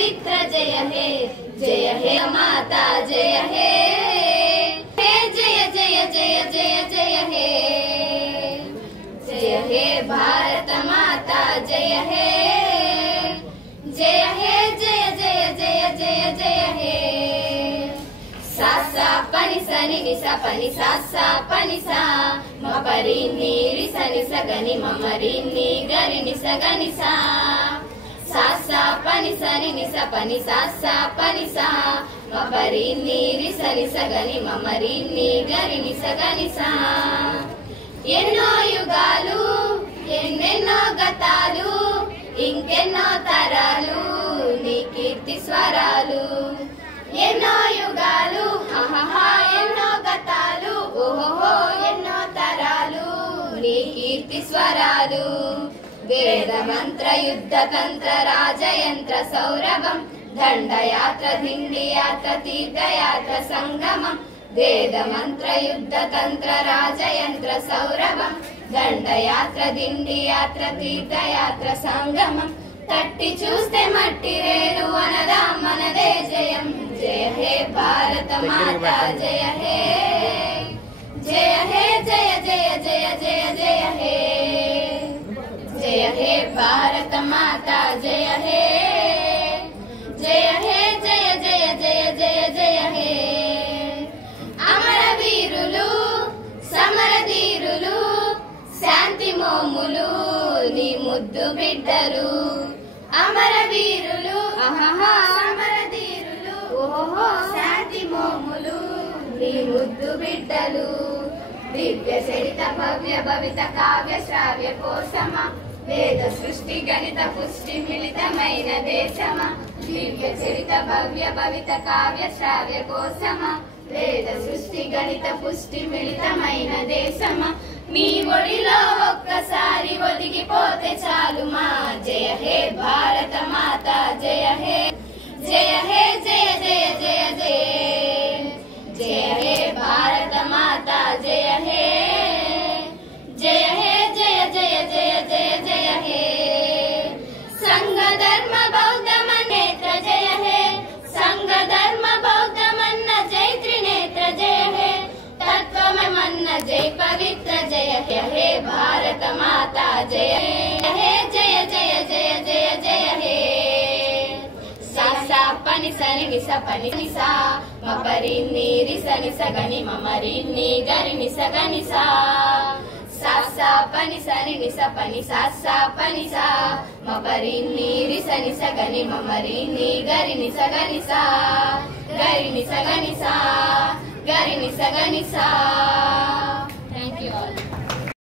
पवित्र जय हे माता जय हे जय जय जय जय जय हे भारत माता जय हे जय जय जय जय जय जय हे सा सा पनि सा नि सा पनि सा सा पनि सा म परि नि रि सा नि सा गनि म मरि नि गरि नि सा गनि सा सा सा पनि सा नि सा पनि सा सा पनि सा म परि नि रि सा नि सा गनि म मरि नि गरि नि सा गनि सा ఎన్నో యుగాలు ఎన్నెన్నో గతాలు ఇంకెన్నో తరాలు నీ కీర్తి స్వరాలు ఎన్నో యుగాలు ఆహా ఎన్నో గతాలు ఓహో ఎన్నో తరాలు నీ కీర్తి స్వరాలు వేద మంత్ర యుద్ధ తంత్ర రాజయంత్ర సౌరభం దండయాత్ర దిండి యాత్ర తీర్థయాత్ర సంగమం వేద మంత్ర యుద్ధ తంత్ర రాజయంత్ర సౌరభం దండయాత్ర దిండి యాత్ర తీర్థయాత్ర సంగమం తట్టి చూస్తే మట్టి రేరు అనదా మనదే జయం జయ హే భారత మాత జయ హే జయ హే జయ జయ జయ జయ జయ హే జయ హే భారత మాత జయ హే జయ హే జయ జయ జయ జయ జయ హే అమర వీరులు సమరధీరులు శాంతి మోములు నీ ముద్దు బిడ్డలు అమర వీరులు ఆహా సమరధీరులు ఓహో శాంతి మోములు నీ ముద్దు బిడ్డలు దివ్య చరిత భవ్య భవిత కావ్య శ్రావ్య కోశమ వేద సృష్టి గణిత పుష్టి మిళితమైన దేశమ దివ్య చరిత భవ్య భవిత కావ్య శ్రావ్య కోశమ వేద సృష్టి గణిత పుష్టి మిళితమైన దేశమ నీ ఒడిలో ఒక్కసారి ఒదిగిపోతే చాలు మా జయ హే భారత మాత జయ హే జయ హే జయ జయ జయ జయ జయ హే భారత మాత జయ హే జయ హే జయ జయ జయ జయ జయ హే సంఘ ధర్మ బౌద్ధ మన్నేత్ర జయ హే సంఘ ధర్మ బౌద్ధ మన్న జై త్రినేత్ర జయ హే తత్వమన్న జై పవిత్ర జయ హే భారత మాతా జయ హే జయ జయ జయ జయ జయ హే సా సా पनि सा नि सा पनि सा म परि नि रि सा नि सा गनि म मरि नि गरि नि सा गनि सा सा सा पनि सा नि सा पनि सा सा पनि सा म परि नि रि सा नि सा गनि म मरि नि गरि नि सा गनि सा गरि नि सा गनि सा गरि नि सा गनि सा. Thank you all.